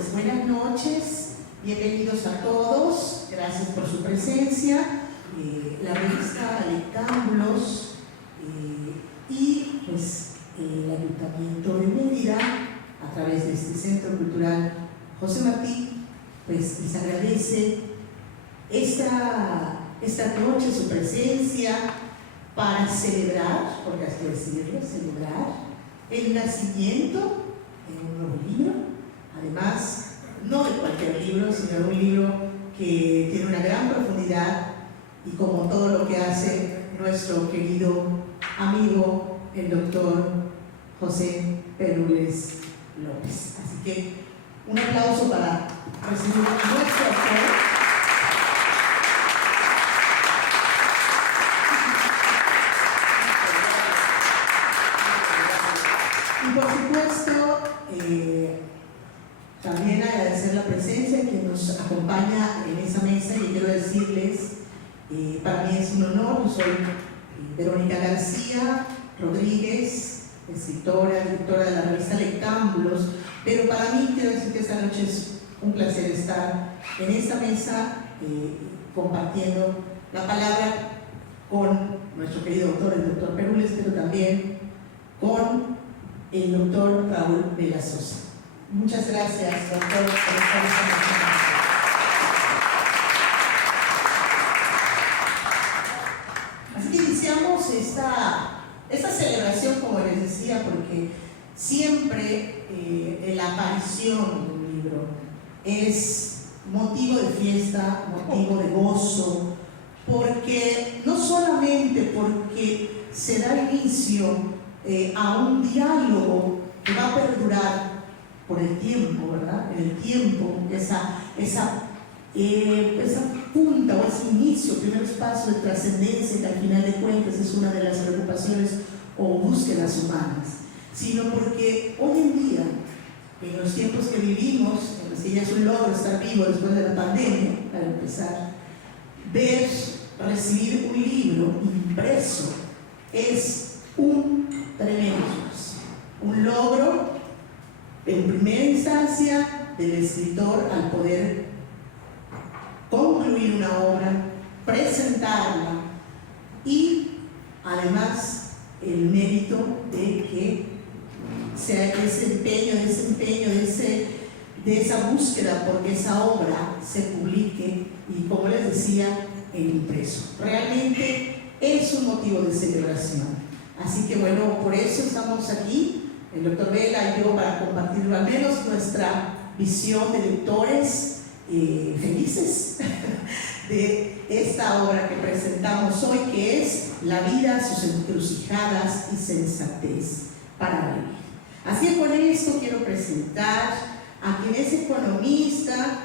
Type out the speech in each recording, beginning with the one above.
pues buenas noches, bienvenidos a todos, gracias por su presencia. La revista Lectámbulos y pues el Ayuntamiento de Mérida, a través de este Centro Cultural José Martí, pues les agradece esta noche su presencia para celebrar, porque así decirlo, celebrar el nacimiento de un nuevo libro, además no de cualquier libro, sino de un libro que tiene una gran profundidad y como todo lo que hace nuestro querido amigo el doctor José Perules López. Así que un aplauso para recibir a nuestro autor. Y por supuesto, también agradecer la presencia de quien nos acompaña en esa mesa, y quiero decirles, para mí es un honor. Yo soy Verónica García Rodríguez, escritora, directora de la revista Lectámbulos, pero para mí quiero decir que esta noche es un placer estar en esta mesa compartiendo la palabra con nuestro querido doctor, el doctor Perules, pero también con el doctor Raúl Vela Sosa. Muchas gracias, doctor, por estar esta noche. Así que iniciamos esta celebración, como les decía, porque siempre la aparición de un libro es motivo de fiesta, motivo de gozo, porque no solamente porque se da inicio a un diálogo que va a perdurar por el tiempo, ¿verdad? En el tiempo, esa punta o ese inicio, primeros pasos de trascendencia, que al final de cuentas es una de las preocupaciones o búsquedas humanas, sino porque hoy en día, en los tiempos que vivimos, en los que ya es un logro estar vivo después de la pandemia, para empezar, recibir un libro impreso es un tremendo esfuerzo, un logro en primera instancia del escritor al poder concluir una obra, presentarla y además el mérito de que sea ese empeño, de esa búsqueda porque esa obra se publique y, como les decía, en impreso. Realmente es un motivo de celebración. Así que bueno, por eso estamos aquí, el doctor Vela y yo, para compartir al menos nuestra visión de lectores felices de esta obra que presentamos hoy, que es La vida, sus encrucijadas y sensatez para vivir. Así que con esto quiero presentar a quien es economista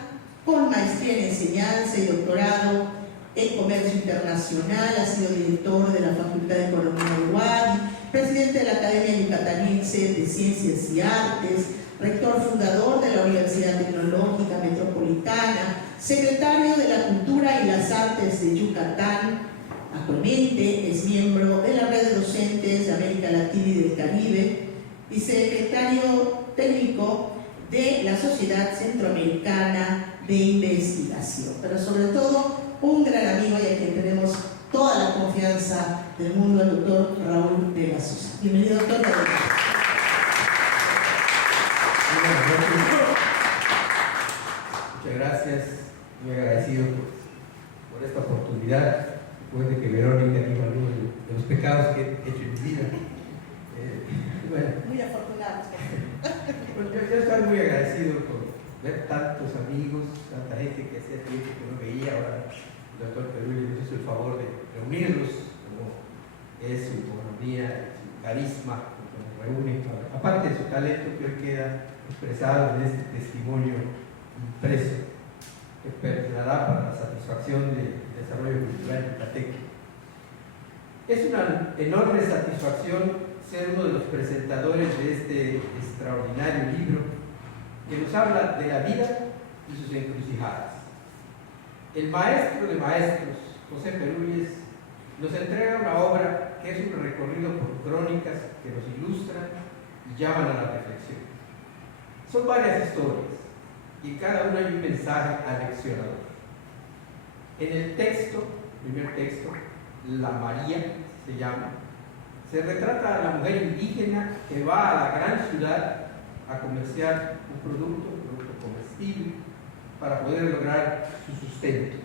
con maestría en enseñanza y doctorado en comercio internacional, ha sido director de la Facultad de Economía de UADY, presidente de la Academia Yucatanense de Ciencias y Artes, rector fundador de la Universidad Tecnológica Metropolitana, secretario de la Cultura y las Artes de Yucatán. Actualmente es miembro de la Red de Docentes de América Latina y del Caribe y secretario técnico de la Sociedad Centroamericana de Investigación. Pero sobre todo, un gran amigo y a quien tenemos toda la confianza del mundo, el doctor Raúl Vela Sosa. Bienvenido, doctor Raúl. Muchas gracias, muy agradecido por esta oportunidad, después de que Verónica dijo algunos de los pecados que he hecho en mi vida. Bueno, muy afortunado. Yo estoy muy agradecido por ver tantos amigos, tanta gente que hacía tiempo que no veía. Ahora el doctor Perules nos hizo el favor de reunirlos, como es su economía, su carisma, que nos reúne, aparte de su talento que hoy queda expresado en este testimonio impreso, que perdurará para la satisfacción del desarrollo cultural yucateco. Es una enorme satisfacción ser uno de los presentadores de este extraordinario libro que nos habla de la vida y sus encrucijadas. El maestro de maestros, José Perules, nos entrega una obra que es un recorrido por crónicas que nos ilustran y llaman a la reflexión. Son varias historias, y cada uno hay un mensaje aleccionador. En el texto, primer texto, la María se llama, se retrata a la mujer indígena que va a la gran ciudad a comerciar un producto comestible para poder lograr su sustento.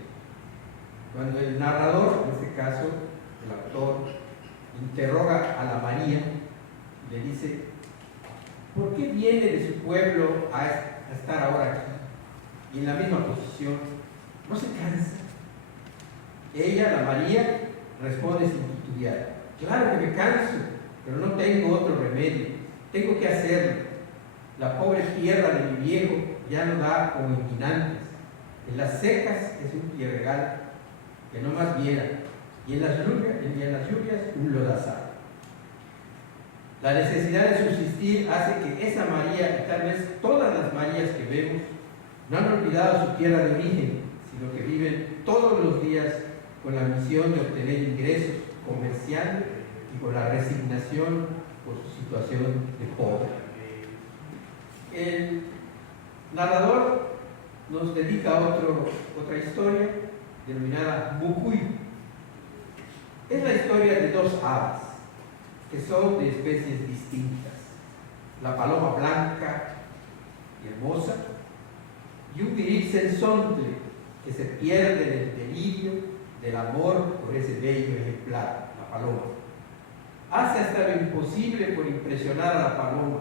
Cuando el narrador, en este caso el autor, interroga a la María, le dice: ¿por qué viene de su pueblo a estar ahora aquí y en la misma posición? ¿No se cansa? Ella, la María, responde sin titubear: claro que me canso, pero no tengo otro remedio, tengo que hacerlo. La pobre tierra de mi viejo ya no da como en antes. En las secas es un tierregal que no más viera, y en las lluvias un lodazal. La necesidad de subsistir hace que esa María, y tal vez todas las Marías que vemos, no han olvidado su tierra de origen, sino que viven todos los días con la misión de obtener ingresos, comerciando y con la resignación por su situación de pobre. El narrador nos dedica a otra historia denominada Mucuy. Es la historia de dos aves que son de especies distintas: la paloma blanca y hermosa y un viril sensontle que se pierde en el delirio del amor por ese bello ejemplar, la paloma. Hace hasta lo imposible por impresionar a la paloma,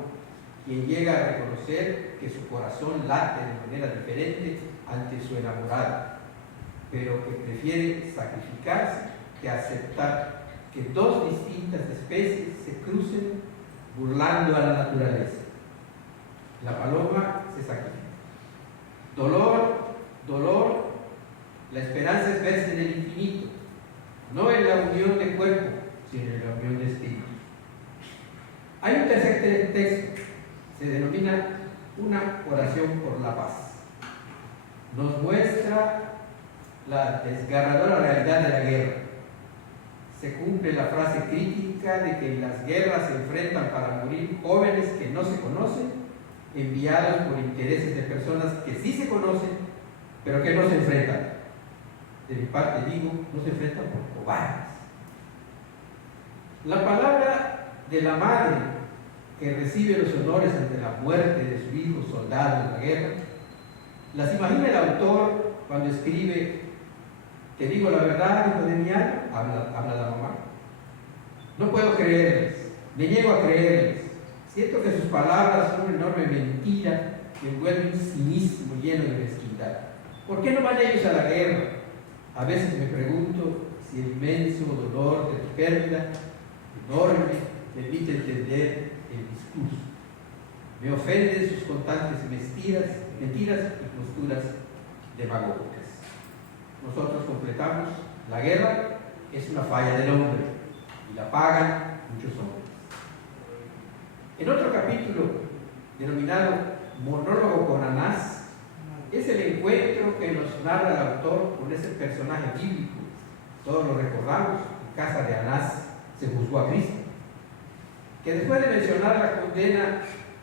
quien llega a reconocer que su corazón late de manera diferente ante su enamorado, pero que prefiere sacrificarse que aceptar que dos distintas especies se crucen burlando a la naturaleza. La paloma se sacrifica. Dolor, la esperanza es verse en el infinito, no en la unión de cuerpo, sino en la unión de espíritu. Hay un tercer texto, se denomina una oración por la paz. Nos muestra la desgarradora realidad de la guerra. Se cumple la frase crítica de que en las guerras se enfrentan para morir jóvenes que no se conocen, enviados por intereses de personas que sí se conocen, pero que no se enfrentan. De mi parte digo, no se enfrentan por cobardes. La palabra de la madre que recibe los honores ante la muerte de su hijo soldado en la guerra, las imagina el autor cuando escribe: te digo la verdad, hijo de mi alma, habla la mamá. No puedo creerles, me niego a creerles. Siento que sus palabras son una enorme mentira que envuelve un cinismo lleno de mezquindad. ¿Por qué no van ellos a la guerra? A veces me pregunto si el inmenso dolor de tu pérdida, enorme, permite entender el discurso. Me ofenden sus constantes mentiras y posturas demagógicas. Nosotros completamos: la guerra es una falla del hombre y la pagan muchos hombres. En otro capítulo, denominado Monólogo con Anás, es el encuentro que nos narra el autor con ese personaje bíblico. Todos lo recordamos: en casa de Anás se juzgó a Cristo, que después de mencionar la condena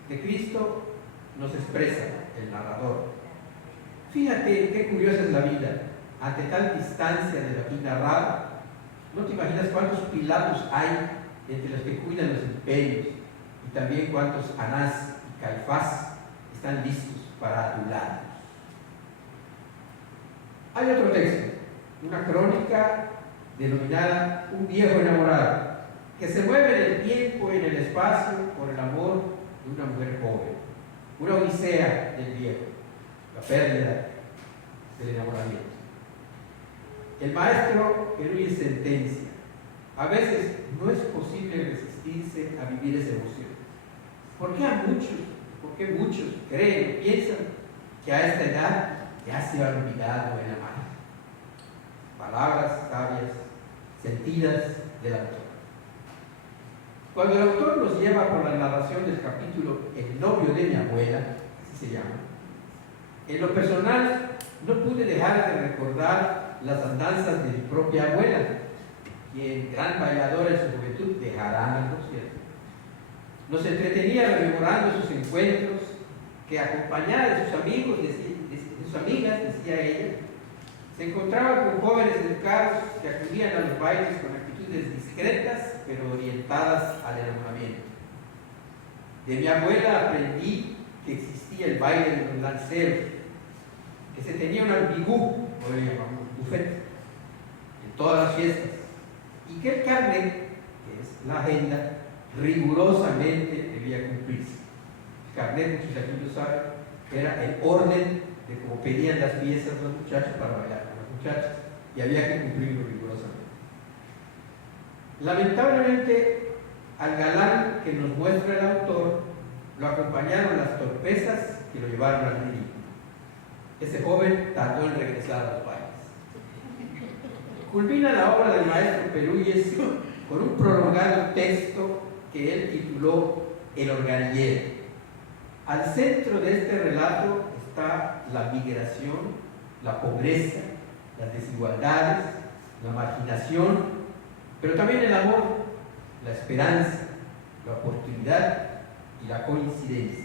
de Cristo, nos expresa el narrador: fíjate qué curiosa es la vida. Ante tal distancia de lo aquí narrado, no te imaginas cuántos Pilatos hay entre los que cuidan los imperios, y también cuántos Anás y Caifás están listos para adularlos. Hay otro texto, una crónica denominada Un viejo enamorado, que se mueve en el tiempo y en el espacio por el amor de una mujer joven, una odisea del viejo, la pérdida del enamoramiento. El maestro elude sentencia: a veces no es posible resistirse a vivir esa emoción. ¿Por qué muchos creen, piensan que a esta edad ya se ha olvidado el amar? Palabras sabias, sentidas del autor. Cuando el autor nos lleva por la narración del capítulo El novio de mi abuela, así se llama, en lo personal no pude dejar de recordar las andanzas de mi propia abuela, quien, gran bailadora en su juventud, dejará el concierto. Nos entretenía rememorando sus encuentros que acompañada de sus amigos, de sus amigas, decía ella, se encontraba con jóvenes educados que acudían a los bailes con actitudes discretas pero orientadas al enamoramiento. De mi abuela aprendí que existía el baile de los lanceros, que se tenía un ambigú, o le llamamos buffet, en todas las fiestas, y que el carnet, que es la agenda, rigurosamente debía cumplirse. El carnet, muchos aquí lo saben, era el orden de cómo pedían las piezas los muchachos para bailar con las muchachas, y había que cumplirlo rigurosamente. Lamentablemente, al galán que nos muestra el autor lo acompañaron las torpezas que lo llevaron al ridículo. Ese joven tardó en regresar a los bailes. Culmina la obra del maestro Perúyes con un prolongado texto que él tituló El organillero. Al centro de este relato está la migración, la pobreza, las desigualdades, la marginación, pero también el amor, la esperanza, la oportunidad y la coincidencia.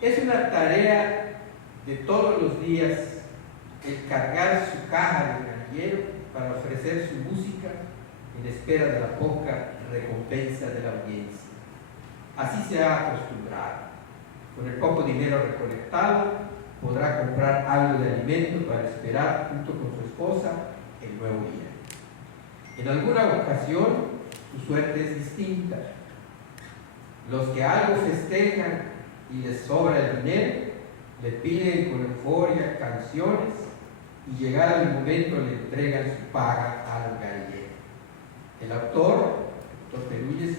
Es una tarea de todos los días el cargar su caja de organillero para ofrecer su música en espera de la poca recompensa de la audiencia. Así se ha acostumbrado. Con el poco dinero recolectado podrá comprar algo de alimento para esperar junto con su esposa el nuevo día. En alguna ocasión su suerte es distinta. Los que algo festejan y les sobra el dinero le piden con euforia canciones y llegado el momento le entregan su paga al organillero. El autor Perúyes,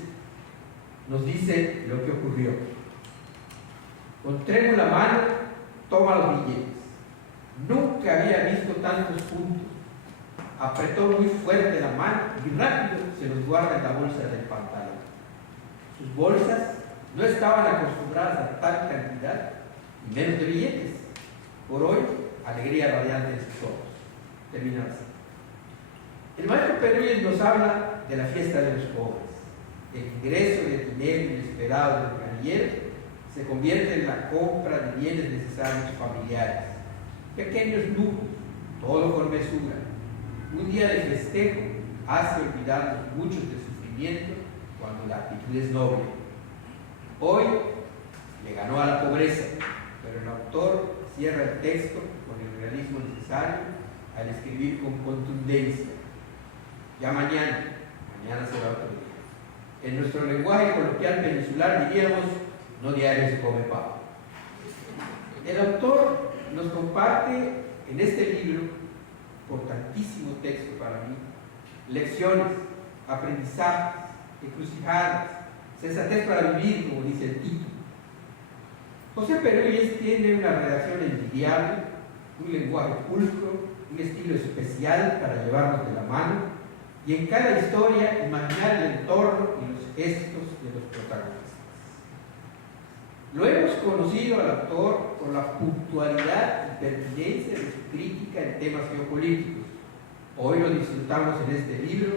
nos dice lo que ocurrió. Con trémula mano toma los billetes. Nunca había visto tantos puntos. Apretó muy fuerte la mano y rápido se los guarda en la bolsa del pantalón. Sus bolsas no estaban acostumbradas a tal cantidad y menos de billetes. Por hoy, alegría radiante en sus ojos. Termina así. El maestro Perúyes nos habla de la fiesta de los pobres. El ingreso de dinero inesperado del organillero se convierte en la compra de bienes necesarios familiares. Pequeños lujos, todo con mesura. Un día de festejo hace olvidarnos muchos de sufrimiento cuando la actitud es noble. Hoy le ganó a la pobreza, pero el autor cierra el texto con el realismo necesario al escribir con contundencia. Ya mañana será otro día. En nuestro lenguaje coloquial peninsular diríamos, no diario se come pavo. El autor nos comparte en este libro, importantísimo texto para mí, lecciones, aprendizajes, encrucijadas, sensatez para vivir, como dice el título. José Perúyes tiene una redacción envidiable, un lenguaje pulcro, un estilo especial para llevarnos de la mano y en cada historia imaginar el entorno y los gestos de los protagonistas. Lo hemos conocido al autor por la puntualidad y pertinencia de su crítica en temas geopolíticos. Hoy lo disfrutamos en este libro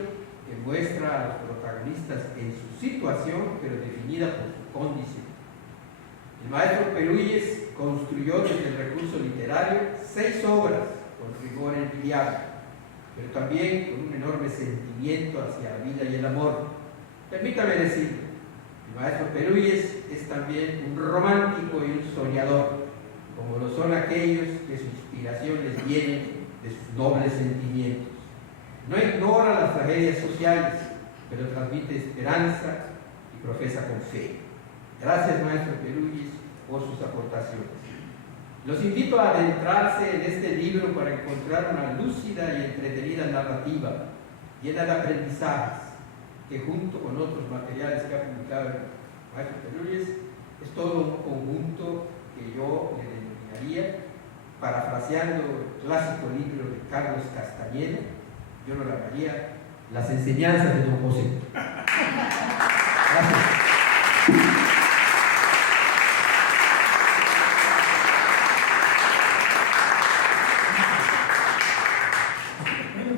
que muestra a los protagonistas en su situación, pero definida por su condición. El maestro Perúyes construyó desde el recurso literario 6 obras con rigor envidiable, pero también con un enorme sentimiento hacia la vida y el amor. Permítame decirlo, el maestro Perúyes es también un romántico y un soñador, como lo son aquellos que su inspiración les viene de sus nobles sentimientos. No ignora las tragedias sociales, pero transmite esperanza y profesa con fe. Gracias, maestro Perúyes, por sus aportaciones. Los invito a adentrarse en este libro para encontrar una lúcida y entretenida narrativa, llena de aprendizajes, que junto con otros materiales que ha publicado el maestro Perúyes, es todo un conjunto que yo le denominaría, parafraseando el clásico libro de Carlos Castañeda, yo lo llamaría Las enseñanzas de Don José. Gracias.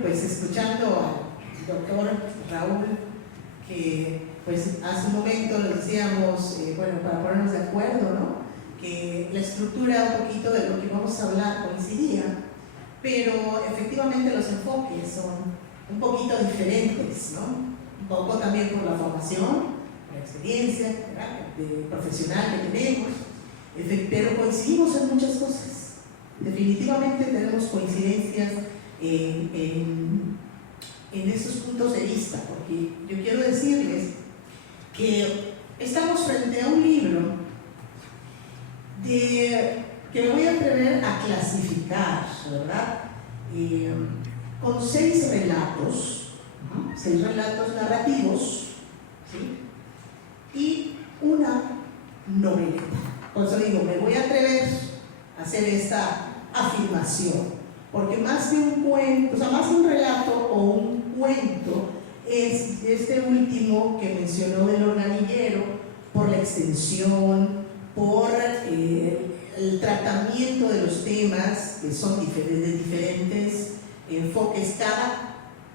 Pues escuchando al doctor Raúl, que pues hace un momento lo decíamos, bueno, para ponernos de acuerdo, ¿no? que la estructura un poquito de lo que vamos a hablar coincidía, pero efectivamente los enfoques son un poquito diferentes, ¿no? Un poco también por la formación, la experiencia, ¿verdad?, profesional que tenemos, pero coincidimos en muchas cosas. Definitivamente tenemos coincidencias en esos puntos de vista, porque yo quiero decirles que estamos frente a un libro que me voy a atrever a clasificar, ¿verdad? Con 6 relatos, ¿no? 6 relatos narrativos, ¿sí?, y una noveleta. Por eso digo, me voy a atrever a hacer esta afirmación, porque más que un cuento, o sea, más que un relato o un cuento, es este último que mencionó del organillero, por la extensión, por el tratamiento de los temas, que son de diferentes enfoques, cada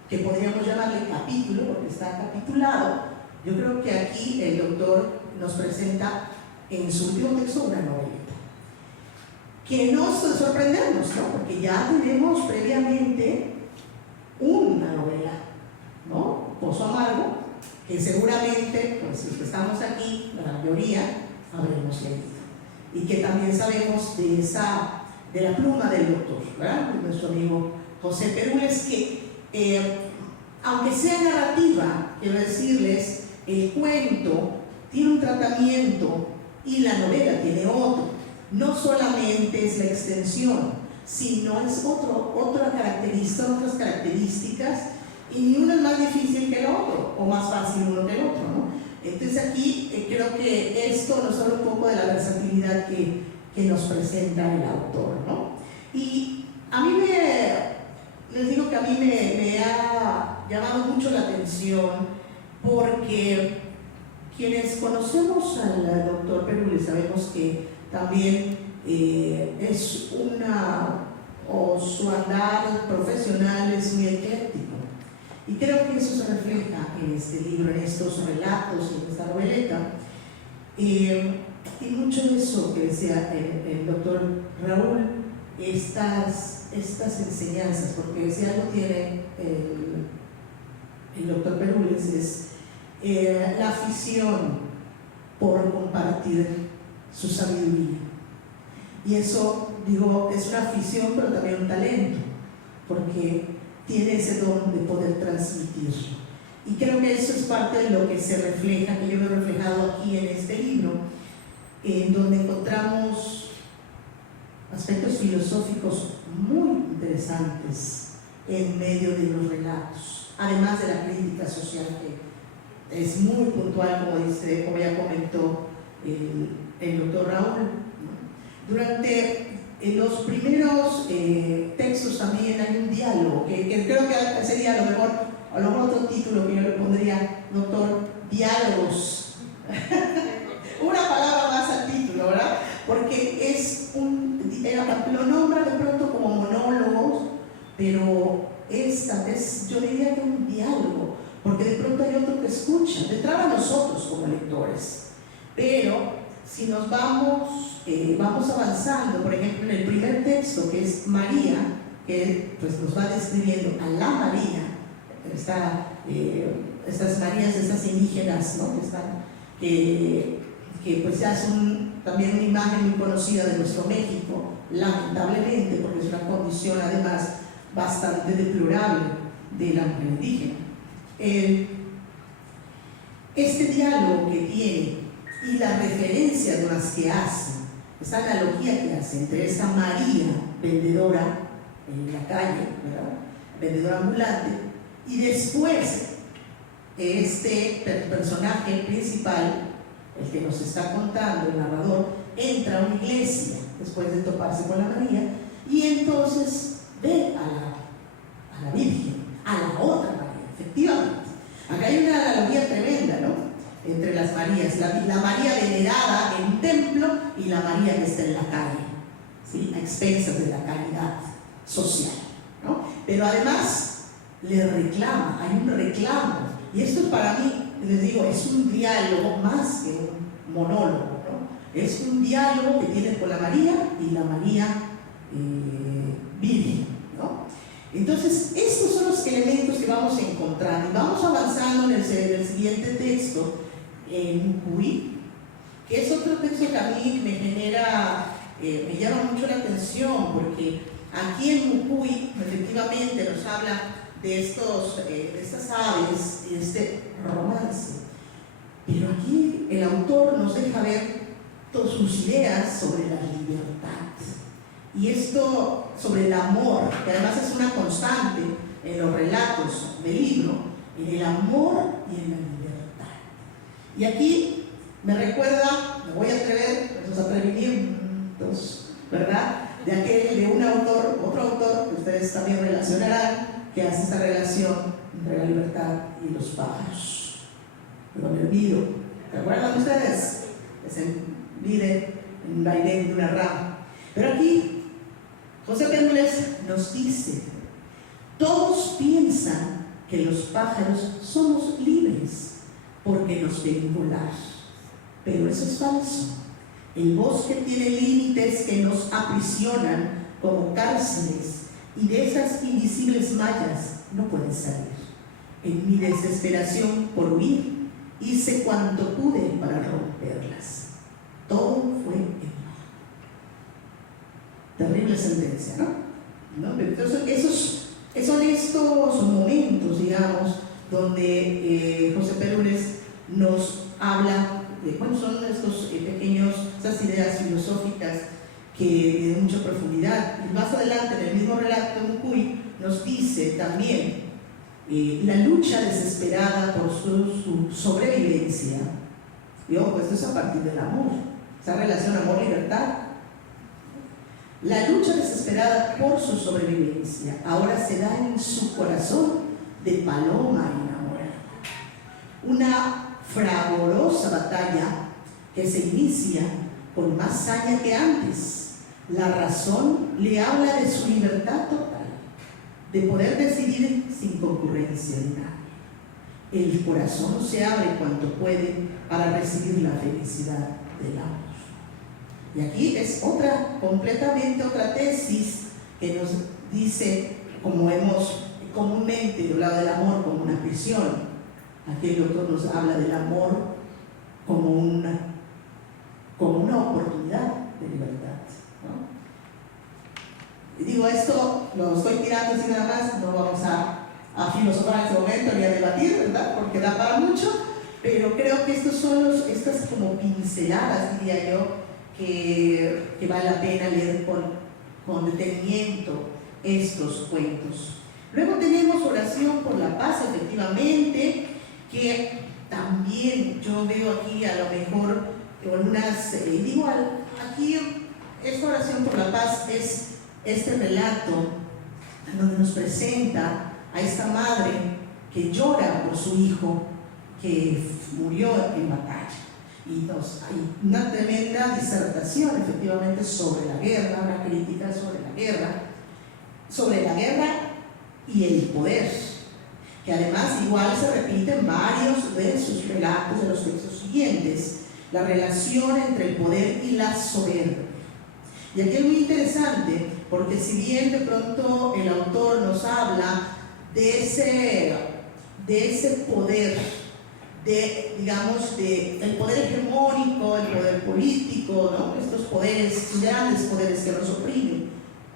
que podríamos llamarle capítulo, porque está capitulado. Yo creo que aquí el doctor nos presenta en su último texto una noveleta que nos sorprendemos, ¿no? Porque ya tenemos previamente una novela, ¿no? Pozo Amargo, que seguramente, pues los que estamos aquí, la mayoría, habremos leído, y que también sabemos de la pluma del doctor, ¿verdad?, de nuestro amigo José Perules, que aunque sea narrativa, quiero decirles, el cuento tiene un tratamiento y la novela tiene otro. No solamente es la extensión, sino es otras características, y ni uno es más difícil que el otro, o más fácil uno que el otro, ¿no? Entonces aquí creo que esto nos habla un poco de la versatilidad que nos presenta el autor, ¿no? Y a mí les digo que a mí me ha llamado mucho la atención, porque quienes conocemos al doctor Perules sabemos que también su andar profesional es muy ecléctico, y creo que eso se refleja en este libro, en estos relatos, en esta noveleta, y mucho de eso que decía el doctor Raúl, estas enseñanzas, porque si algo tiene el doctor Perules es la afición por compartir su sabiduría. Y eso, digo, es una afición, pero también un talento, porque tiene ese don de poder transmitirlo. Y creo que eso es parte de lo que se refleja, que yo me he reflejado aquí en este libro, en donde encontramos aspectos filosóficos muy interesantes en medio de los relatos, además de la crítica social, que es muy puntual, como ya comentó el doctor Raúl, ¿no? Durante los primeros textos también hay un diálogo, que creo que sería a lo mejor otro título que yo le pondría, doctor, diálogos. Una palabra más al título, ¿verdad? Porque lo nombra de pronto como monólogos, pero yo diría que un diálogo, porque de pronto hay otro que escucha, de entrada nosotros como lectores. Pero si nos vamos avanzando, por ejemplo, en el primer texto, que es María, que pues nos va describiendo a la María, estas Marías, estas indígenas, ¿no?, que pues ya son también una imagen muy conocida de nuestro México, lamentablemente, porque es una condición además bastante deplorable de la mujer indígena. Este diálogo que tiene y las referencias de las que hace, esta analogía que hace entre esa María vendedora en la calle, ¿verdad?, vendedora ambulante, y después este personaje principal, el que nos está contando, el narrador, entra a una iglesia después de toparse con la María, y entonces ve a la Virgen, a la otra María, efectivamente. Acá hay una analogía tremenda, ¿no?, entre las Marías, la María venerada en un templo y la María que está en la calle, ¿sí?, a expensas de la caridad social, ¿no? Pero además le reclama, hay un reclamo, y esto para mí, les digo, es un diálogo más que un monólogo, ¿no? Es un diálogo que tiene con la María y la María Virgen, ¿no? Entonces, estos son los elementos que vamos a encontrar y vamos avanzando en el siguiente texto, en Mucuy, que es otro texto que a mí me genera, me llama mucho la atención, porque aquí en Mucuy efectivamente nos habla de estas aves y de este romance, pero aquí el autor nos deja ver todas sus ideas sobre la libertad. Y esto sobre el amor, que además es una constante en los relatos del libro, en el amor y en la libertad. Y aquí me recuerda, me voy a atrever, esos atrevimientos, ¿verdad? De un autor, otro autor que ustedes también relacionarán, que hace esta relación entre la libertad y los pájaros. Don Elvido, ¿se acuerdan ustedes? Es el líder en un vaivén de una rama. Pero aquí José Pérules nos dice: todos piensan que los pájaros somos libres porque nos ven volar, pero eso es falso. El bosque tiene límites que nos aprisionan como cárceles, y de esas invisibles mallas no pueden salir. En mi desesperación por huir, hice cuanto pude para romperlas. Todo fue en vano. Terrible sentencia, ¿no? Entonces, esos son estos momentos, digamos, donde José Pérules nos habla de cuáles son estas ideas filosóficas que de mucha profundidad. Y más adelante, en el mismo relato de Mucuy, nos dice también la lucha desesperada por su sobrevivencia. Y ojo, esto es a partir del amor, esa relación amor-libertad. La lucha desesperada por su sobrevivencia ahora se da en su corazón de paloma enamorada. Una fragorosa batalla que se inicia con más saña que antes. La razón le habla de su libertad total, de poder decidir sin concurrencia de nadie. El corazón se abre cuanto puede para recibir la felicidad del amor. Y aquí es completamente otra tesis que nos dice, como hemos comúnmente hablado del amor como una prisión, aquí el autor nos habla del amor como una oportunidad de libertad, ¿no? Y digo, esto lo estoy tirando así nada más, no vamos a filosofar en este momento ni a debatir, ¿verdad? Porque da para mucho, pero creo que estos son estas como pinceladas, diría yo, que vale la pena leer con detenimiento estos cuentos. Luego tenemos oración por la paz, efectivamente, que también yo veo aquí a lo mejor algunas, aquí esta oración por la paz es este relato donde nos presenta a esta madre que llora por su hijo que murió en batalla. Y hay una tremenda disertación efectivamente sobre la guerra, una crítica sobre la guerra y el poder, que además igual se repite en varios de sus relatos de los textos siguientes, la relación entre el poder y la soberbia. Y aquí es muy interesante, porque si bien de pronto el autor nos habla de ese poder, el poder hegemónico, el poder político, ¿no? Estos poderes, grandes poderes que nos oprimen,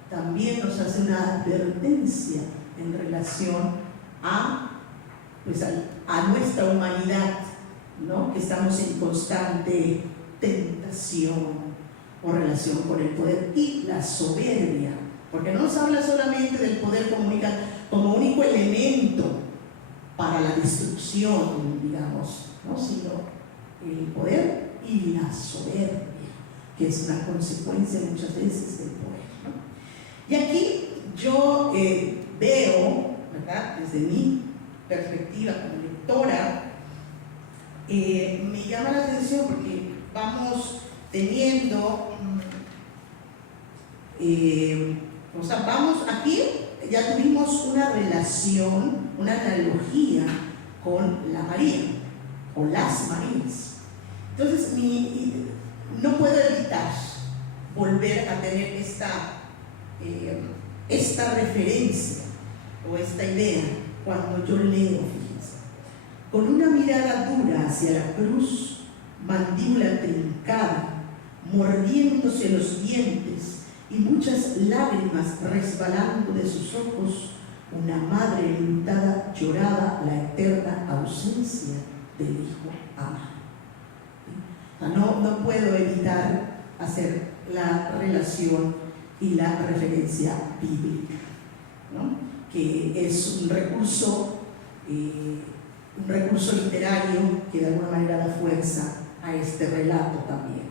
también nos hace una advertencia en relación a nuestra humanidad, ¿no? Que estamos en constante tentación o relación con el poder y la soberbia, porque no nos habla solamente del poder como único elemento para la destrucción, digamos, ¿no? Sino el poder y la soberbia, que es una consecuencia muchas veces del poder, ¿no? Y aquí yo veo, ¿verdad?, desde mi perspectiva como lectora, me llama la atención porque vamos teniendo, aquí ya tuvimos una relación, una analogía con la María o las Marías. Entonces mi no puedo evitar volver a tener esta referencia o esta idea cuando yo leo, fíjense, con una mirada dura hacia la cruz, mandíbula trincada, mordiéndose los dientes y muchas lágrimas resbalando de sus ojos, una madre enlutada lloraba la eterna ausencia del hijo amado. No puedo evitar hacer la relación y la referencia bíblica, ¿no? Que es un recurso literario que de alguna manera da fuerza a este relato también.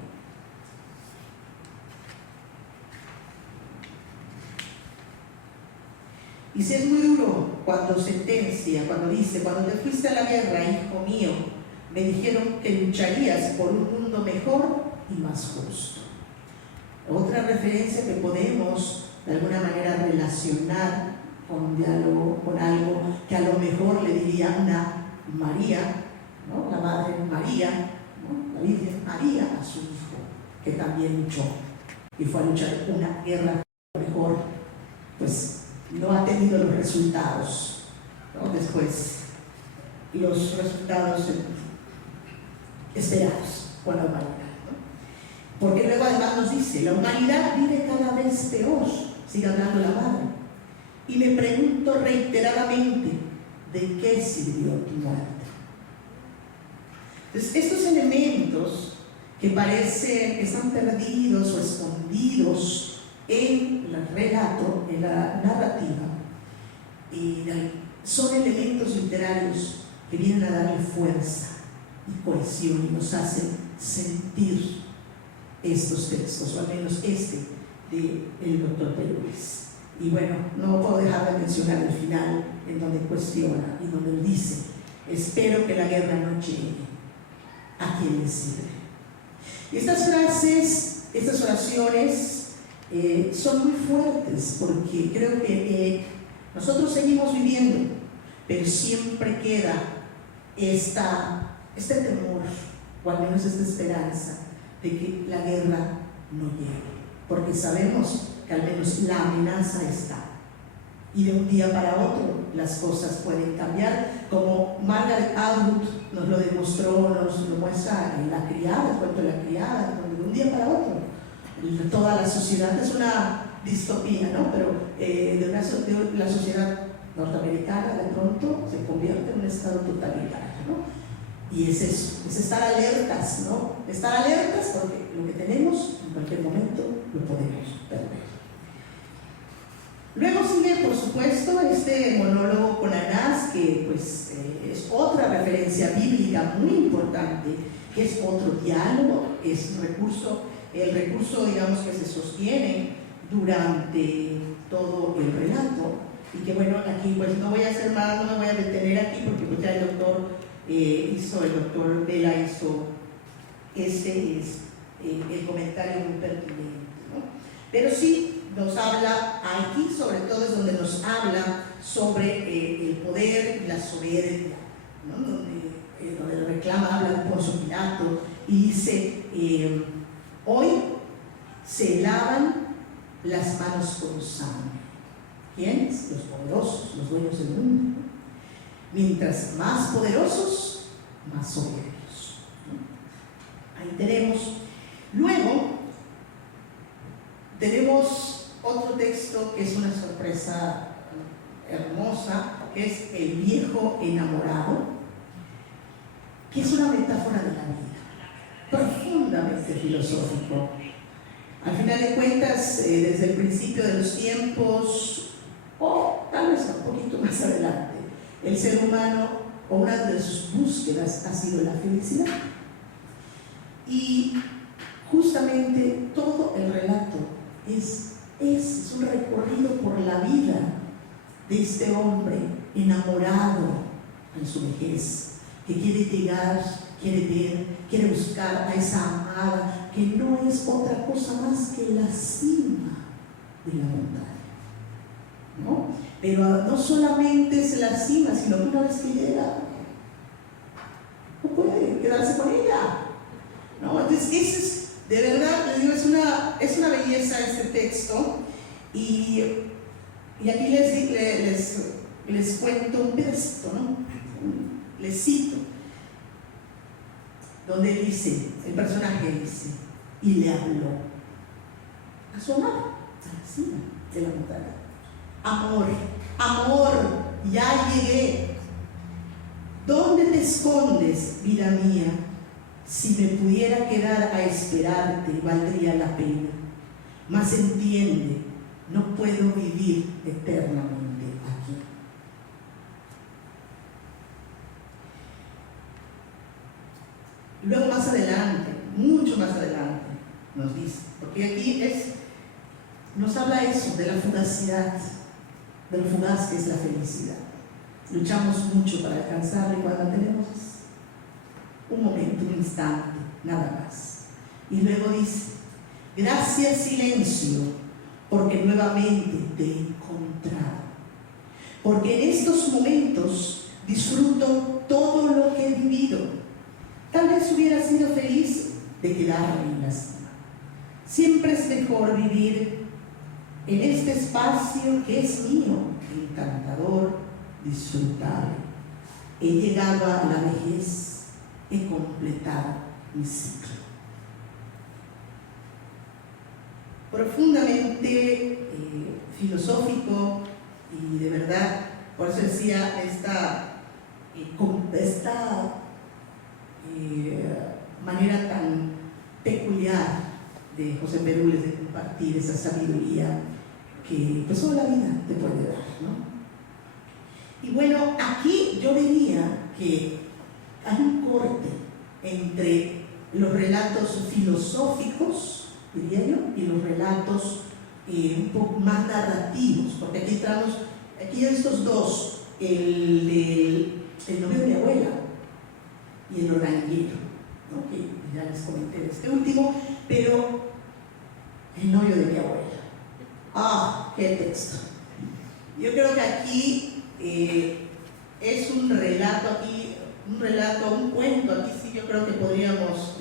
Y si es muy duro cuando sentencia, cuando dice: cuando te fuiste a la guerra, hijo mío, me dijeron que lucharías por un mundo mejor y más justo. Otra referencia que podemos de alguna manera relacionar con diálogo, con algo que a lo mejor le diría una María, ¿no? La Madre María, ¿no? La Virgen María a su hijo, que también luchó y fue a luchar una guerra que a lo mejor pues no ha tenido los resultados, ¿no? Después los resultados esperados por la humanidad, ¿no? Porque luego además nos dice: la humanidad vive cada vez peor, sigue hablando la Madre, y me pregunto reiteradamente: ¿de qué sirvió tu muerte? Entonces, estos elementos que parecen que están perdidos o escondidos en el relato, en la narrativa, son elementos literarios que vienen a darle fuerza y cohesión y nos hacen sentir estos textos, o al menos este del doctor Perures. Y bueno, no puedo dejar de mencionar el final, en donde cuestiona y donde dice: espero que la guerra no llegue. ¿A quién le sirve? Y estas frases, estas oraciones son muy fuertes, porque creo que nosotros seguimos viviendo, pero siempre queda este temor, o al menos esta esperanza de que la guerra no llegue, porque sabemos que al menos la amenaza está, y de un día para otro las cosas pueden cambiar, como Margaret Atwood nos lo demostró, nos lo muestra en La Criada, el cuento de La Criada, donde de un día para otro toda la sociedad, es una distopía, ¿no? Pero de la sociedad norteamericana de pronto se convierte en un estado totalitario, ¿no? Y es eso, es estar alertas, ¿no? Estar alertas porque lo que tenemos en cualquier momento lo podemos perder. Luego sigue, por supuesto, este monólogo con Anás, que pues es otra referencia bíblica muy importante, que es otro diálogo, es el recurso, digamos, que se sostiene durante todo el relato, y que bueno, aquí pues no voy a hacer más, no me voy a detener aquí, porque pues ya el doctor Vela hizo el comentario muy pertinente, ¿no? Pero sí nos habla aquí, sobre todo es donde nos habla sobre el poder y la soberbia, ¿no? Donde reclama, habla de Poncio Pilato y dice: hoy se lavan las manos con sangre. ¿Quiénes? Los poderosos, los dueños del mundo, ¿no? Mientras más poderosos, más soberbios, ¿no? Ahí tenemos. Luego tenemos otro texto que es una sorpresa hermosa, que es El viejo enamorado, que es una metáfora de la vida, profundamente filosófico. Al final de cuentas, desde el principio de los tiempos, o tal vez un poquito más adelante, el ser humano, o una de sus búsquedas, ha sido la felicidad. Y justamente todo el relato es un recorrido por la vida de este hombre enamorado en su vejez, que quiere llegar, quiere ver, quiere buscar a esa amada que no es otra cosa más que la cima de la montaña, ¿no? Pero no solamente es la cima, sino que una vez que llega, no puede quedarse con ella, ¿no? Entonces ese es De verdad, les digo, es una belleza este texto. Y aquí les cuento un pedacito, ¿no? Les cito, donde dice, el personaje dice, y le habló a su amada, a la cima de la montaña. Amor, amor, ya llegué. ¿Dónde te escondes, vida mía? Si me pudiera quedar a esperarte, valdría la pena. Mas entiende, no puedo vivir eternamente aquí. Luego más adelante, mucho más adelante, nos dice, porque aquí nos habla eso, de la fugacidad, de lo fugaz que es la felicidad. Luchamos mucho para alcanzarla y cuando tenemos un momento, un instante, nada más. Y luego dice, gracias silencio, porque nuevamente te he encontrado. Porque en estos momentos disfruto todo lo que he vivido. Tal vez hubiera sido feliz de quedarme en la cima. Siempre es mejor vivir en este espacio que es mío, encantador, disfrutable. He llegado a la vejez, he completado mi ciclo. Profundamente filosófico y de verdad, por eso decía esta manera tan peculiar de José Perúlez de compartir esa sabiduría que pues solo la vida te puede dar, ¿no? Y bueno, aquí yo diría que hay un corte entre los relatos filosóficos, diría yo, y los relatos un poco más narrativos, porque aquí entramos, aquí estos dos, el novio de mi abuela y el organillero, ¿no? Que ya les comenté de este último, pero el novio de mi abuela. ¡Ah, qué texto! Yo creo que aquí es un relato, un cuento, aquí sí yo creo que podríamos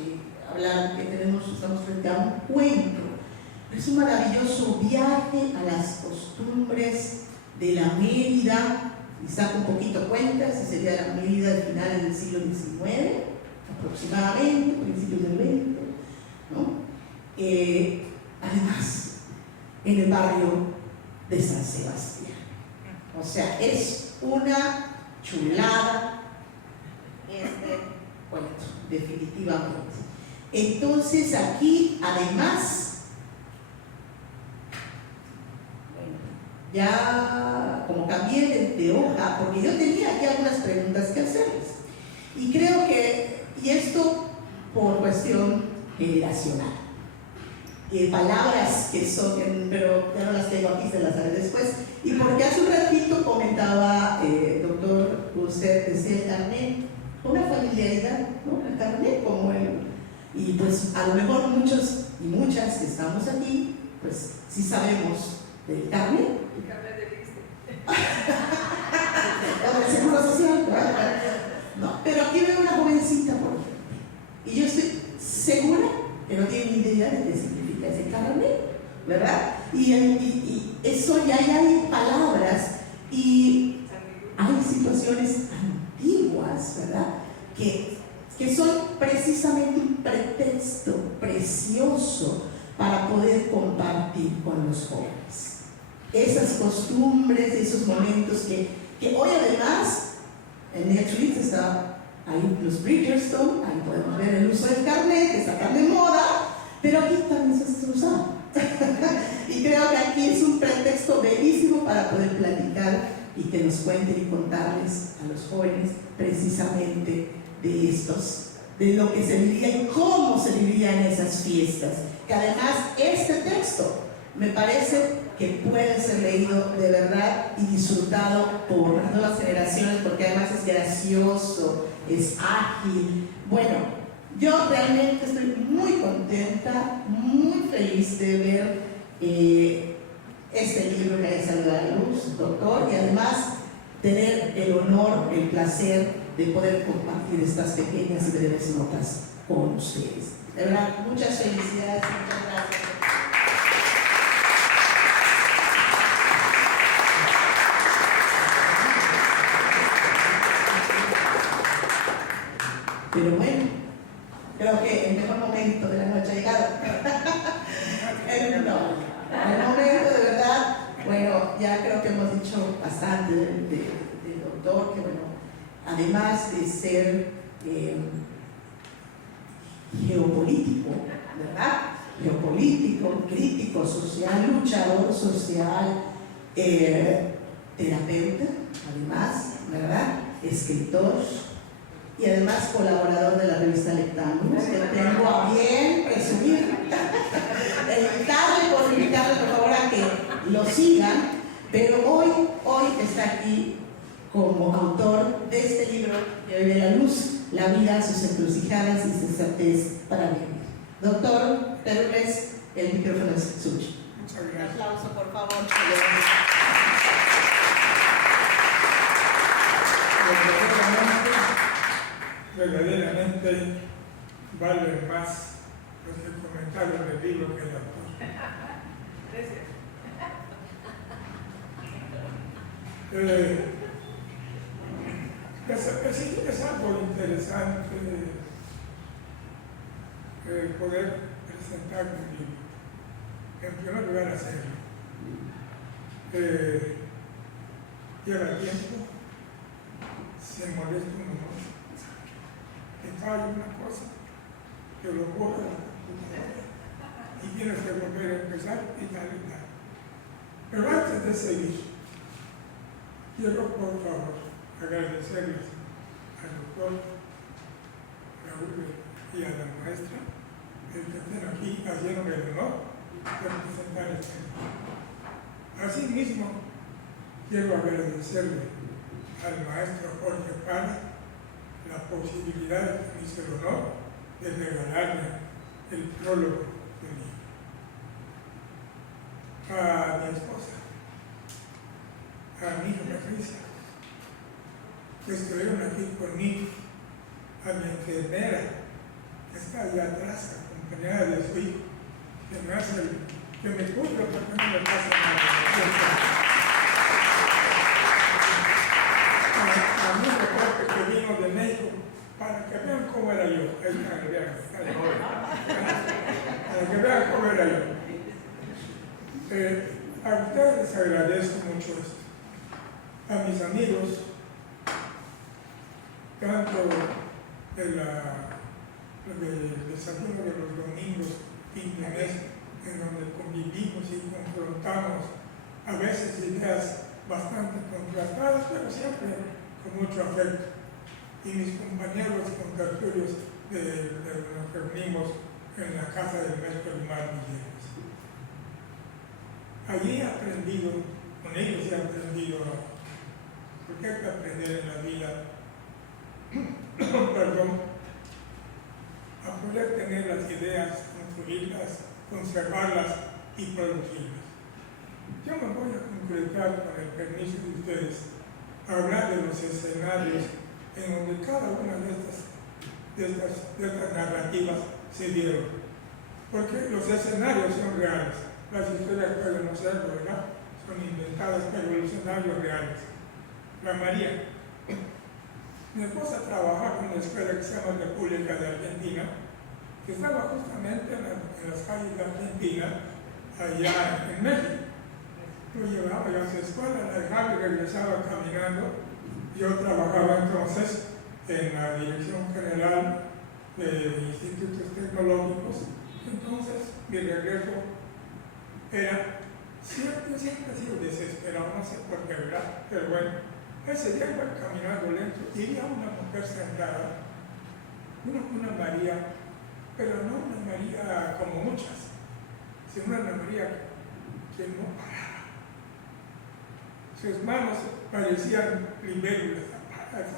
hablar, que estamos frente a un cuento. Es un maravilloso viaje a las costumbres de la Mérida, y saco un poquito cuenta, si sería la Mérida de finales del siglo XIX, aproximadamente, principios del XX, ¿no? Además, en el barrio de San Sebastián. O sea, es una chulada este cuento, definitivamente. Entonces aquí, además, bueno, ya como cambié de hoja, porque yo tenía aquí algunas preguntas que hacerles. Y creo que, y esto por cuestión generacional, palabras que son, pero ya no las tengo aquí, se las haré después. Y porque hace un ratito comentaba, doctor, usted decía el carnet, una familiaridad, ¿no? El carnet como y pues a lo mejor muchos y muchas que estamos aquí, pues sí sabemos del carnet. El carnet de Cristo. O del seguro social, ¿verdad? No, pero aquí veo una jovencita, por ejemplo, y yo estoy segura que no tiene ni idea de qué significa ese carnet, ¿verdad? Y eso ya hay palabras y hay situaciones antiguas, ¿verdad? Que son precisamente un pretexto precioso para poder compartir con los jóvenes. Esas costumbres, esos momentos que hoy además en Netflix está ahí los Bridgerton, ahí podemos ver el uso del carnet, que está tan de moda, pero aquí también se está usando. Y creo que aquí es un pretexto bellísimo para poder platicar y que nos cuenten y contarles a los jóvenes precisamente de de lo que se vivía y cómo se vivía en esas fiestas. Que además este texto me parece que puede ser leído de verdad y disfrutado por las nuevas generaciones, porque además es gracioso, es ágil. Bueno, yo realmente estoy muy contenta, muy feliz de ver este libro que haya salido a la luz, doctor, y además tener el honor, el placer de poder compartir estas pequeñas y breves notas con ustedes. De verdad, muchas felicidades, muchas gracias. Pero bueno, creo que el mejor momento de la noche ha llegado. El momento de verdad, bueno, ya creo que hemos dicho bastante del doctor, que bueno, además de ser geopolítico, ¿verdad? Geopolítico, crítico social, luchador social, terapeuta, además, ¿verdad? Escritor y además colaborador de la revista Lectángulos, que tengo a bien presumir. Invitarle por favor a que lo sigan, pero hoy está aquí como autor de este libro que hoy ve la luz, La vida, sus encrucijadas y sensatez para vivir. Doctor Perules, el micrófono es suyo. Muchas gracias. Un aplauso, por favor. Verdaderamente vale más los comentarios del libro que el autor. Es algo interesante poder presentar un libro. En primer lugar, hacerlo. Lleva tiempo, se molesta uno, que falla una cosa, que lo borra la computadora y tienes que volver a empezar y tal y tal. Pero antes de seguir, quiero por favor agradecerles al doctor Raúl y a la maestra el que estén aquí haciendo el honor de presentar este libro. Asimismo, quiero agradecerle al maestro Jorge Pana la posibilidad de que me hizo el honor de regalarme el prólogo del libro. A mi esposa, a mi hija Patricia, que estuvieron aquí conmigo, a mi enfermera, que está allá atrás, acompañada de su hijo, que me cuida porque no me pasa nada. A mi reporte que vino de México, para que vean cómo era yo. Ahí está, vean, para que vean cómo era yo. A ustedes les agradezco mucho esto. A mis amigos, tanto del desayuno de los domingos, fin de mes, en donde convivimos y confrontamos a veces ideas bastante contrastadas, pero siempre con mucho afecto. Y mis compañeros contertulios nos reunimos en la casa del maestro Limar Villegas. Allí he aprendido, con ellos he aprendido, porque hay que aprender en la vida, perdón, a poder tener las ideas, construirlas, conservarlas y producirlas. Yo me voy a concretar, con el permiso de ustedes, a hablar de los escenarios en donde cada una de estas narrativas se dieron. Porque los escenarios son reales. Las historias pueden no serlo, ¿verdad? Son inventadas, pero los escenarios reales. La María. Mi esposa trabajaba en una escuela que se llama República de Argentina, que estaba justamente en las calles de Argentina, allá en México. Yo llevaba a su escuela, la dejaba y regresaba caminando. Yo trabajaba entonces en la Dirección General de Institutos Tecnológicos. Entonces, mi regreso era siempre ha sido desesperado, no sé por qué, ¿verdad? Pero bueno, ese día iba caminando lento y vi a una mujer sentada, una María, pero no una María como muchas, sino una María que no paraba. Sus manos parecían libélulas,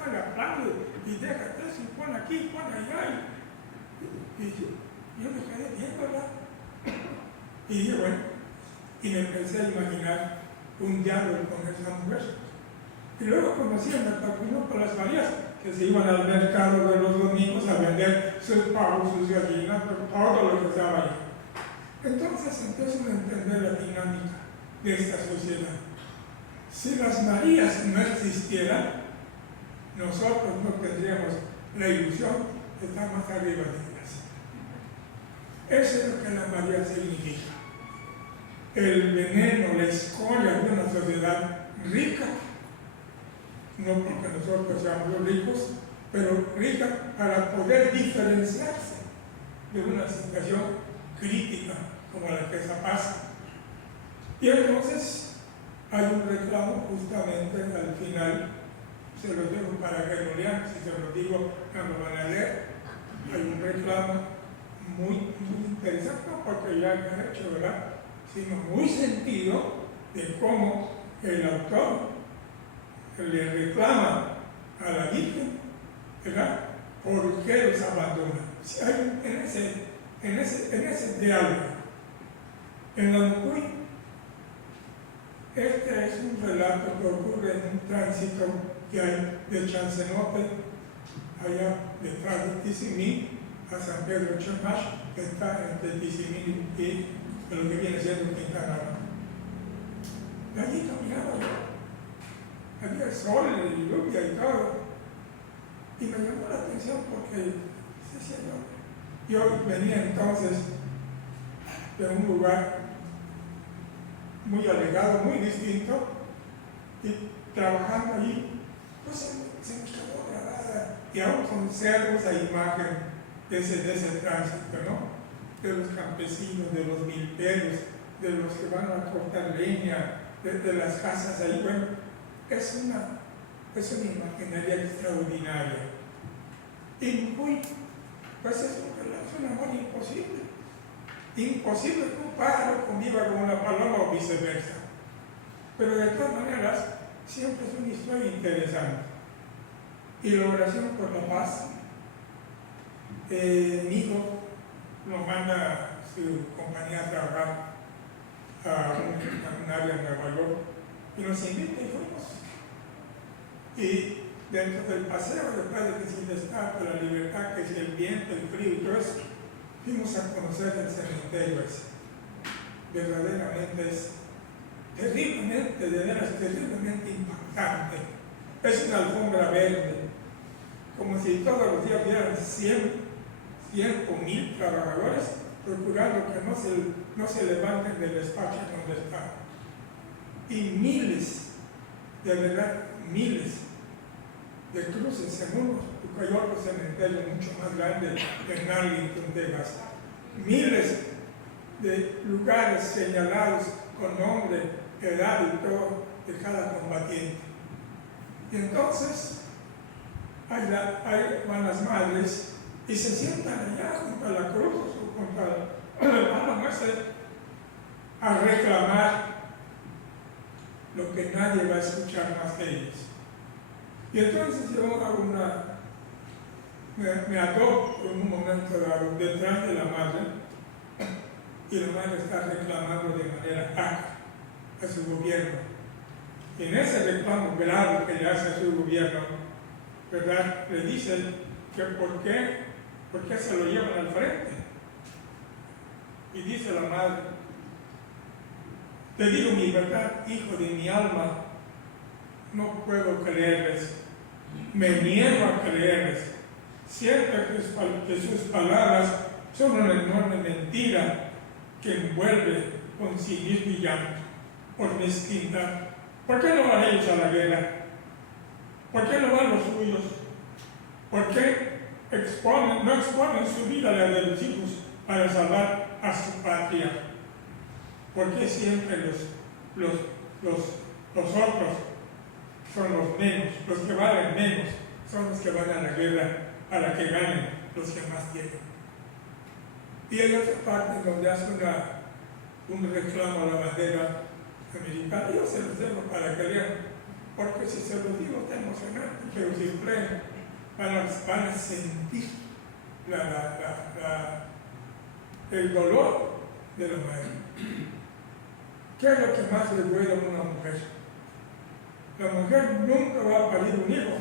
fue la playa y déjate eso, y pon aquí, pon allá. Y yo me quedé viéndola. Y dije, bueno, y me empecé a imaginar un diálogo con esa mujer. Y luego conocí a Natacuino por las Marías, que se iban al mercado de los domingos a vender sus pavos, sus gallinas, todo lo que estaba ahí. Entonces empiezan a entender la dinámica de esta sociedad. Si las Marías no existieran, nosotros no tendríamos la ilusión de estar más arriba de ellas. Eso es lo que la María significa. El veneno, la escoria de una sociedad rica, no porque nosotros seamos ricos, pero rica para poder diferenciarse de una situación crítica como la que esa pasa. Y entonces hay un reclamo justamente al final, se lo dejo para que lo lean, si se lo digo no lo van a leer. Hay un reclamo muy interesante, no porque ya lo han hecho, ¿verdad?, sino muy sentido de cómo el autor le reclama a la Virgen, ¿verdad?, por qué los abandona. Si hay en ese diálogo, en la Mucuy, este es un relato que ocurre en un tránsito que hay de Chancenote, allá detrás de Tizimín, a San Pedro Chamash, que está entre Tizimín y lo que viene siendo Quintana Roo. Y allí caminaba yo. Había sol y lluvia y todo. Y me llamó la atención porque, sí, señor, yo venía entonces de un lugar muy alejado, muy distinto, y trabajando allí, pues se me quedó grabada, y aún conservo esa imagen de ese tránsito, ¿no?, de los campesinos, de los milperos, de los que van a cortar leña, de las casas ahí. Bueno, es una imaginaria extraordinaria. Y muy, pues es un amor imposible. Imposible que un pájaro conviva con una paloma o viceversa. Pero de todas maneras, siempre es una historia interesante. Y la oración por la paz. Mi hijo nos manda su compañía a trabajar a un área en Nueva York y nos invita y fuimos. Y dentro del paseo, después de que se destaca la libertad, que es el viento, el frío y todo eso, fuimos a conocer el cementerio ese. Verdaderamente es terriblemente impactante. Es una alfombra verde, como si todos los días hubieran 100 o 1000 trabajadores procurando que no se levanten del despacho donde están. Y miles, de verdad, miles de cruces en uno, porque hay otro cementerio mucho más grande en Arlington, Texas. Miles de lugares señalados con nombre, edad y todo de cada combatiente. Y entonces van las madres y se sientan allá junto a la cruz o junto al hermano nuestro a reclamar lo que nadie va a escuchar más que ellos. Y entonces yo hago me adopto en un momento dado detrás de la madre, y la madre está reclamando de manera acta a su gobierno. Y en ese reclamo grave que le hace a su gobierno, ¿verdad?, le dice que por qué se lo llevan al frente. Y dice la madre: te digo mi verdad, hijo de mi alma, no puedo creerles, me niego a creerles. Siento que sus palabras son una enorme mentira que envuelve con cinismo y llanto, por mezquindad. ¿Por qué no van ellos a la guerra? ¿Por qué no van los suyos? ¿Por qué no exponen su vida a la de los hijos para salvar a su patria? ¿Por qué siempre los otros son los menos, los que valen menos, son los que van a la guerra para que ganen los que más tienen? Y hay otra parte donde hace un reclamo a la bandera americana. Yo se los dejo para que lean, porque si se los digo está emocionante, pero si leen van a sentir el dolor de la madre. ¿Qué es lo que más le duele a una mujer? La mujer nunca va a parir un hijo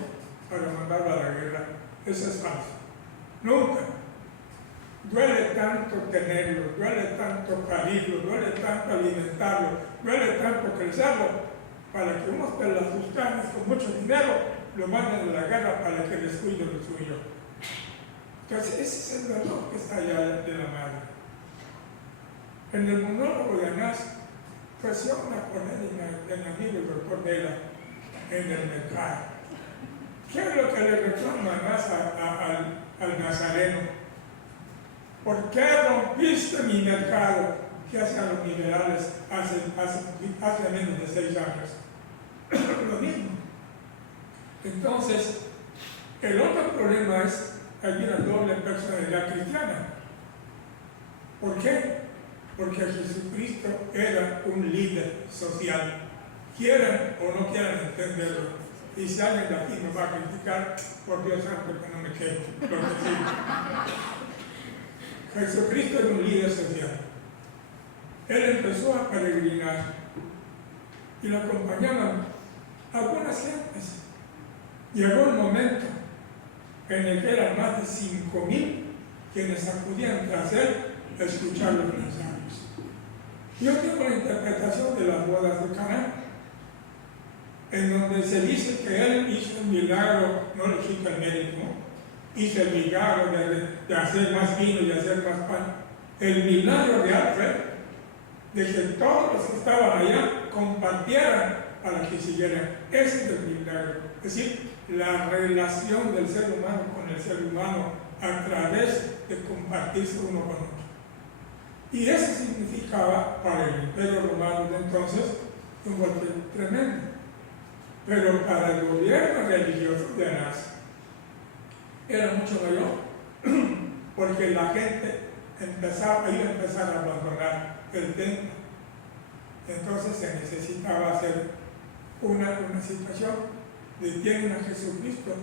para mandarlo a la guerra. Eso es falso. Nunca. Duele tanto tenerlo, duele tanto parirlo, duele tanto alimentarlo, duele tanto crecerlo, para que unos pelafuscanes con mucho dinero lo manden a la guerra para que les cuide lo suyo. Entonces, ese es el dolor que está allá de la madre. En el monólogo de Anás, creció una polémica del amigo el doctor Vela en el mercado. ¿Qué es lo que le reclama Anás al nazareno? ¿Por qué rompiste mi mercado? ¿Qué hacían los liberales hace menos de 6 años? Lo mismo. Entonces, el otro problema es que hay una doble personalidad cristiana. ¿Por qué? Porque Jesucristo era un líder social. Quieran o no quieran entenderlo. Y si alguien de aquí me va a criticar, por Dios santo que no me quede. Lo que sí. Jesucristo era un líder social. Él empezó a peregrinar y lo acompañaban algunas gentes. Llegó un momento en el que eran más de 5,000 quienes acudían tras él a escuchar los mensajes. Yo tengo la interpretación de las bodas de Caná, en donde se dice que él hizo un milagro, no le quita el mérito, hizo el milagro de hacer más vino y hacer más pan. El milagro real fue de que todos los que estaban allá compartieran para que siguieran. Ese es el milagro. Es decir, la relación del ser humano con el ser humano a través de compartirse uno con otro. Y eso significaba para el Imperio Romano de entonces un golpe tremendo. Pero para el gobierno religioso de Anás era mucho mayor, porque la gente iba a empezar a abandonar el templo. Entonces se necesitaba hacer una situación. Detienen a Jesucristo,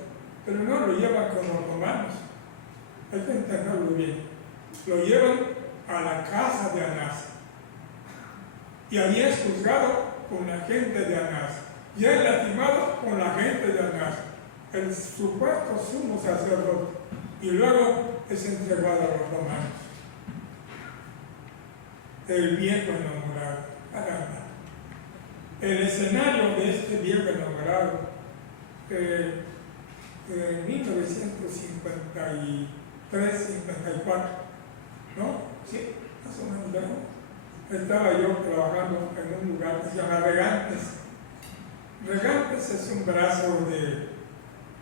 pero no lo llevan con los romanos. Hay que entenderlo bien. Lo llevan a la casa de Anás. Y allí es juzgado con la gente de Anás. Y es lastimado con la gente de Anás, el supuesto sumo sacerdote, y luego es entregado a los romanos. El viejo enamorado, caramba. El escenario de este viejo enamorado, en 1953-54, ¿no? Sí, más o menos, ¿no? Estaba yo trabajando en un lugar que se llama Regantes. Regantes es un brazo que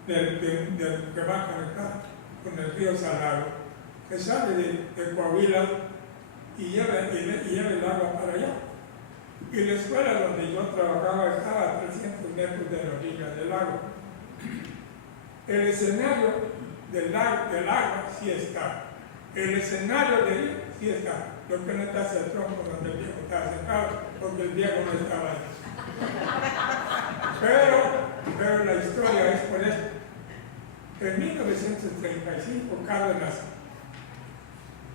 va conectado con el río Salado, que sale de Coahuila y lleva el agua para allá. Y la escuela donde yo trabajaba estaba a 300 metros de la orilla del lago. El escenario del agua sí está. El escenario de ahí sí está. Lo que no está es el tronco donde el viejo estaba sentado, porque el viejo no estaba ahí. Pero la historia es por esto. En 1935, Cárdenas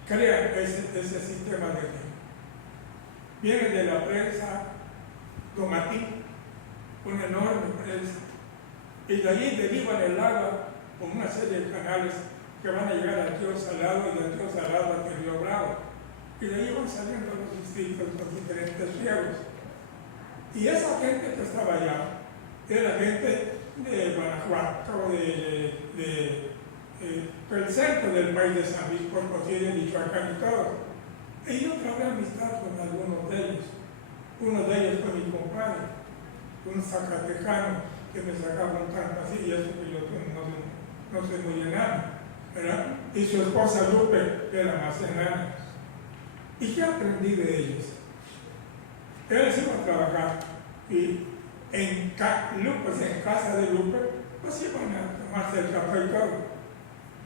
crea ese sistema de tiempo. Viene de la prensa Domatín, una enorme prensa, y de allí derivan el agua con una serie de canales que van a llegar al río Salado y del río Salado al río Bravo. Y de ahí van saliendo los distritos con diferentes riegos. Y esa gente que estaba allá era gente de Guanajuato, del centro del país de San Luis Potosí, de Michoacán y todo. Y yo trabé amistad con algunos de ellos. Uno de ellos fue mi compadre, un zacatecano que me sacaba un tanto así, y eso que yo no soy muy enano, ¿verdad? Y su esposa Lupe, que era más enana. ¿Y qué aprendí de ellos? Él se iba a trabajar y en casa de Lupe, pues iban a tomarse el café y todo.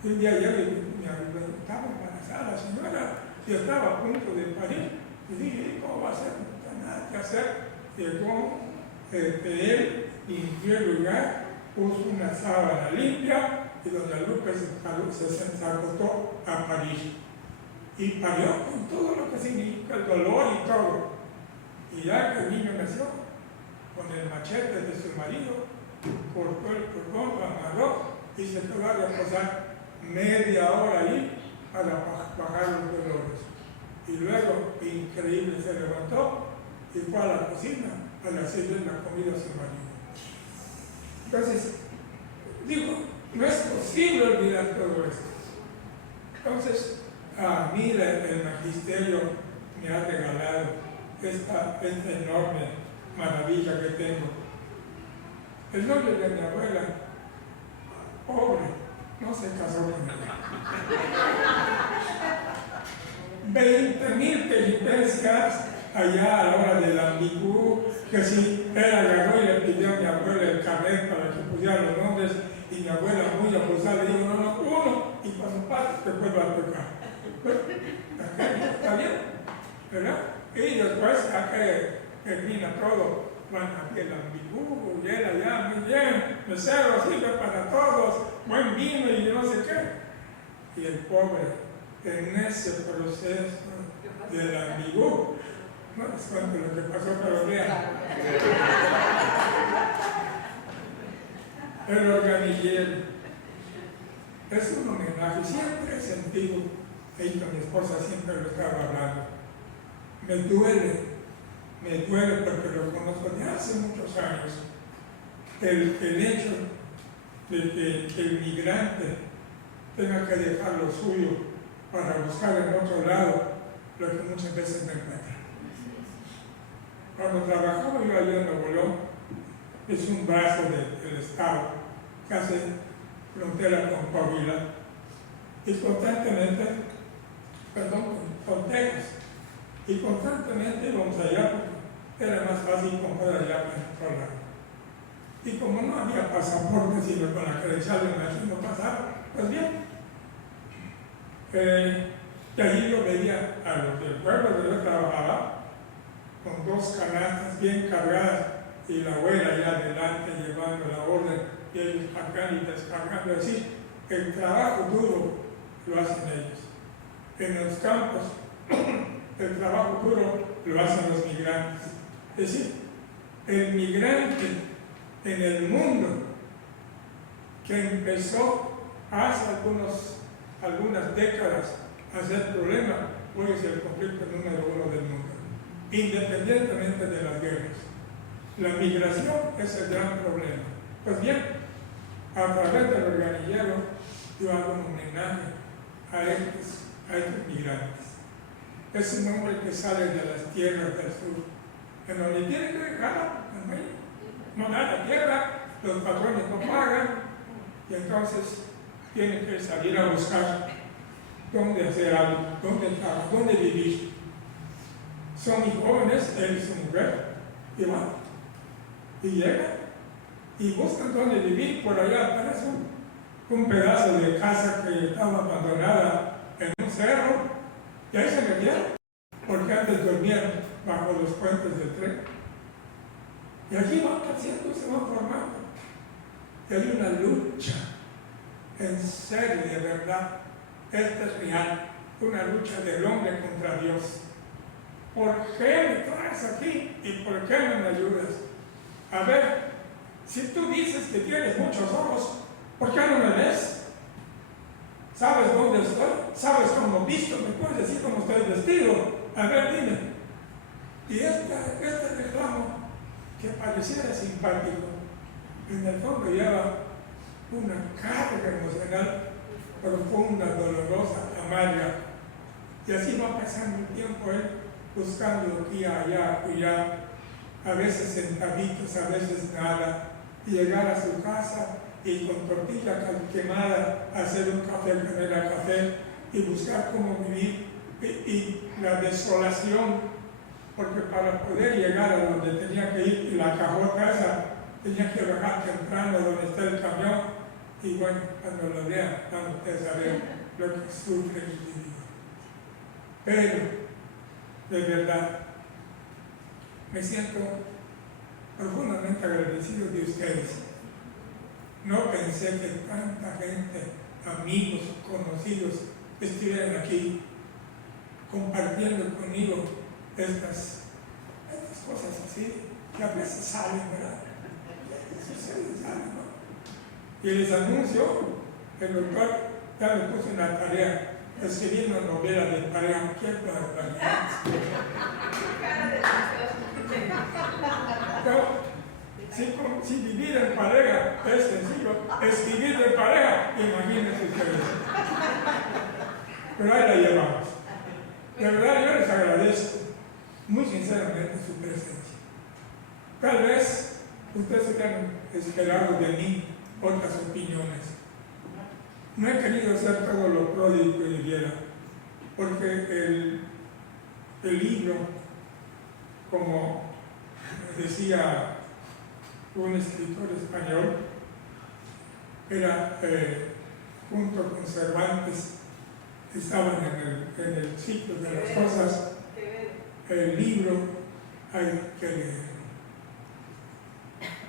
Y un día llegué y me estaba embarazada la señora, y estaba a punto de parir. Y dije, ¿cómo va a ser? No hay nada que hacer. Llegó él, limpió el lugar, puso una sábana limpia, y doña Lupe se acostó a parir. Y parió con todo lo que significa el dolor y todo. Y ya que el niño nació, con el machete de su marido, cortó el cordón, lo amarró y se quedó a reposar media hora ahí para bajar los dolores. Y luego, increíble, se levantó y fue a la cocina para hacerle la comida a su marido. Entonces, digo, no es posible olvidar todo esto. Entonces, a mí el magisterio me ha regalado esta enorme maravilla que tengo. El novio de mi abuela, pobre, no se casó con ella. 20,000 peripecias allá a la hora del ambigú, que si él agarró y le pidió a mi abuela el carnet para que pusiera los nombres, y mi abuela muy abusada le dijo, no, uno, y cuando pases te vuelvo a tocar. Bueno, está bien, ¿verdad? Y después, ya que termina todo, van a el ambigú, y él allá, muy bien, mesero, sirve para todos, buen vino y no sé qué. Y el pobre, en ese proceso del ambigú, no les cuento lo que pasó, pero vean. El organillero es un homenaje, siempre he sentido, y con mi esposa siempre lo estaba hablando. Me duele porque lo conozco de hace muchos años. El hecho de que el migrante tenga que dejar lo suyo para buscar en otro lado lo que muchas veces me encuentra. Cuando trabajaba yo allá en Nuevo León, es un brazo del Estado, que hace frontera con Coahuila, y constantemente, con Texas, y constantemente íbamos allá porque era más fácil comprar allá que en otro lado. Y como no había pasaporte, sino con la credencial de nación no pasaba, pues bien. Y allí yo veía a los del pueblo donde yo trabajaba, con 2 canastas bien cargadas, y la abuela allá adelante llevando la orden, y ellos cargando y descargando. Es decir, el trabajo duro lo hacen ellos. En los campos, el trabajo duro lo hacen los migrantes. Es decir, el migrante en el mundo que empezó hace algunas décadas a ser problema, hoy es el conflicto número 1 del mundo, independientemente de las guerras. La migración es el gran problema. Pues bien, a través del organillero yo hago un homenaje a estos migrantes. Es un hombre que sale de las tierras del sur, en donde tiene que dejar, no da la tierra, los patrones no pagan, y entonces tiene que salir a buscar dónde hacer algo, dónde trabajar, dónde vivir. Son mis jóvenes, él y su mujer, y van, y llegan, y buscan dónde vivir. Por allá aparece un pedazo de casa que estaba abandonada en un cerro, y ahí se metieron, porque antes dormían bajo los puentes del tren. Y allí van creciendo, se van formando. Y hay una lucha, en serio, de verdad, esta es real, una lucha del hombre contra Dios. ¿Por qué me traes aquí y por qué no me ayudas? A ver, si tú dices que tienes muchos ojos, ¿por qué no me ves? ¿Sabes dónde estoy? ¿Sabes cómo visto? ¿Me puedes decir cómo estoy vestido? A ver, dime. Y este reclamo, que pareciera simpático, en el fondo lleva una carga emocional profunda, dolorosa, amarga. Y así va pasando el tiempo él buscando aquí, allá, allá, a veces centavitos, a veces nada, y llegar a su casa y con tortilla quemada hacer un café que no era café y buscar cómo vivir, y la desolación, porque para poder llegar a donde tenía que ir, y la cajota esa, tenía que bajar temprano donde está el camión, y bueno, cuando lo vean, van ustedes a ver lo que sufre mi individuo. Pero, de verdad, me siento profundamente agradecido de ustedes. No pensé que tanta gente, amigos, conocidos, estuvieran aquí compartiendo conmigo estas cosas así, que a veces salen, ¿verdad? Salen, ¿no? Y les anuncio, el doctor ya me puso en la tarea, escribiendo novelas de pareja. ¡Qué barbaridad! Si vivir en pareja es sencillo, escribir de pareja, imagínense ustedes. Pero ahí la llevamos. De verdad, yo les agradezco muy sinceramente su presencia. Tal vez ustedes hubieran esperado de mí otras opiniones. No he querido ser todo lo pródigo que debiera, porque el libro, como decía un escritor español, era junto con Cervantes, estaban en el ciclo de las cosas. El libro hay que leer.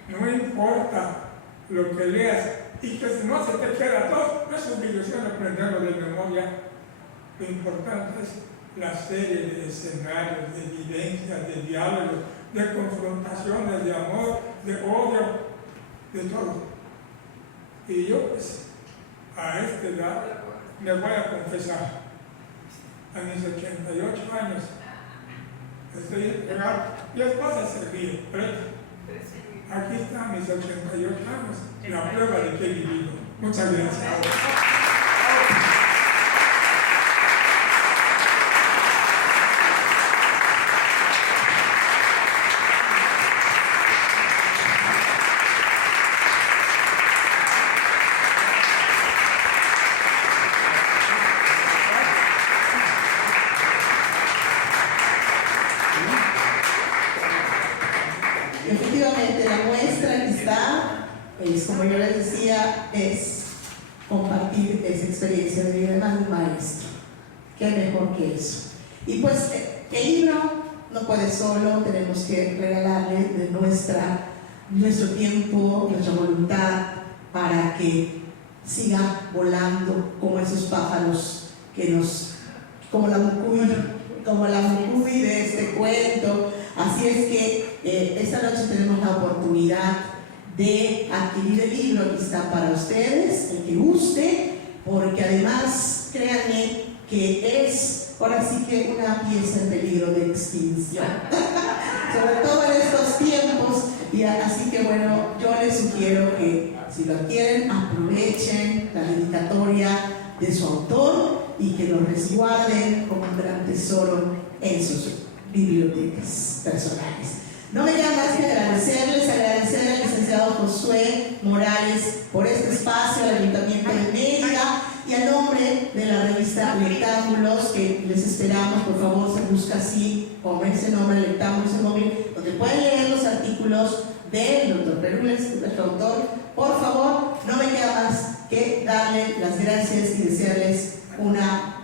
No importa lo que leas y que si no se te queda todo, no es obligación aprenderlo de memoria. Lo importante es la serie de escenarios, de vivencias, de diálogos, de confrontaciones, de amor, de odio, de todo. Y yo, pues, a esta edad, me voy a confesar, a mis 88 años, estoy pegado. Mi esposa se ríe, pero aquí están mis 88 años, la prueba de que he vivido. Muchas gracias. Efectivamente, la muestra que está, como yo les decía, es compartir esa experiencia de vida, además de un maestro. Qué mejor que eso. Y pues el libro no puede solo, tenemos que regalarle de nuestro tiempo, nuestra voluntad, para que siga volando como esos pájaros como la mucuy de este cuento. Así es que esta noche tenemos la oportunidad de adquirir el libro que está para ustedes, el que guste, porque además, créanme que es ahora sí que una pieza en peligro de extinción, sobre todo en estos tiempos. Y así que bueno, yo les sugiero que si lo quieren, aprovechen la dedicatoria de su autor y que lo resguarden como un gran tesoro en sus bibliotecas personales. No me queda más que agradecer al licenciado Josué Morales por este espacio, al Ayuntamiento de Mérida y a nombre de la revista Lectámbulos, que les esperamos. Por favor, se busca así, con ese nombre, Lectámbulos en móvil, donde pueden leer los artículos del doctor Perules, nuestro autor. Por favor, no me queda más que darle las gracias y desearles una